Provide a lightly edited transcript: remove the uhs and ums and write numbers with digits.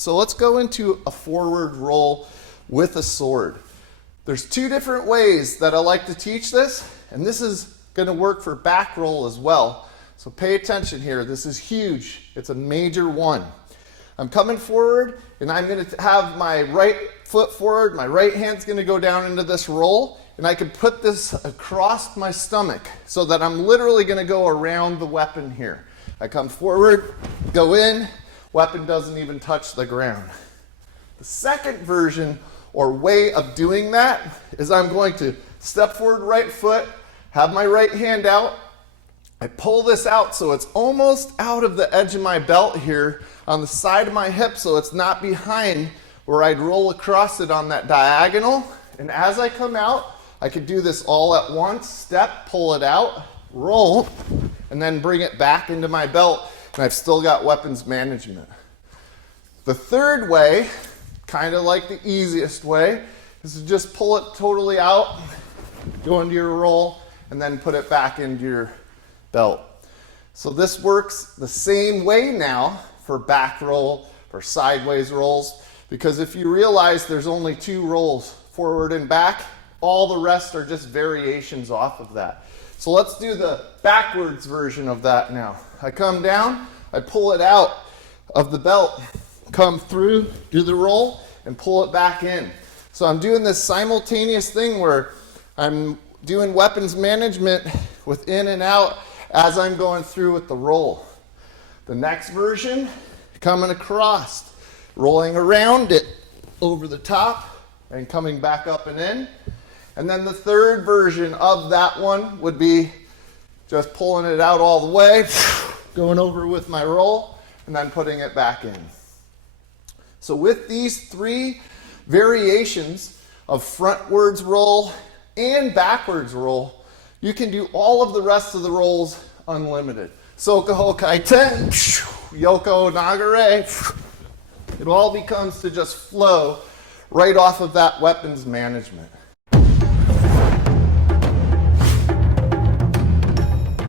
So let's go into a forward roll with a sword. There's two different ways that I like to teach this, and this is going to work for back roll as well. So pay attention here. This is huge. It's a major one. I'm coming forward, and I'm going to have my right foot forward. My right hand's going to go down into this roll, and I can put this across my stomach so that I'm literally going to go around the weapon here. I come forward, go in, weapon doesn't even touch the ground. The second version or way of doing that is I'm going to step forward right foot, have my right hand out. I pull this out so it's almost out of the edge of my belt here on the side of my hip so it's not behind where I'd roll across it on that diagonal. And as I come out, I could do this all at once. Step, pull it out, roll, and then bring it back into my belt, and I've still got weapons management. The third way, kind of like the easiest way, is to just pull it totally out, go into your roll, and then put it back into your belt. So this works the same way now for back roll, for sideways rolls, because if you realize there's only two rolls, forward and back, all the rest are just variations off of that. So let's do the backwards version of that now. I come down, I pull it out of the belt, come through, do the roll, and pull it back in. So I'm doing this simultaneous thing where I'm doing weapons management with in and out as I'm going through with the roll. The next version, coming across, rolling around it over the top and coming back up and in. And then the third version of that one would be just pulling it out all the way, going over with my roll, and then putting it back in. So with these three variations of frontwards roll and backwards roll, you can do all of the rest of the rolls unlimited. Soka Kaiten, Yoko Nagare. It all becomes to just flow right off of that weapons management.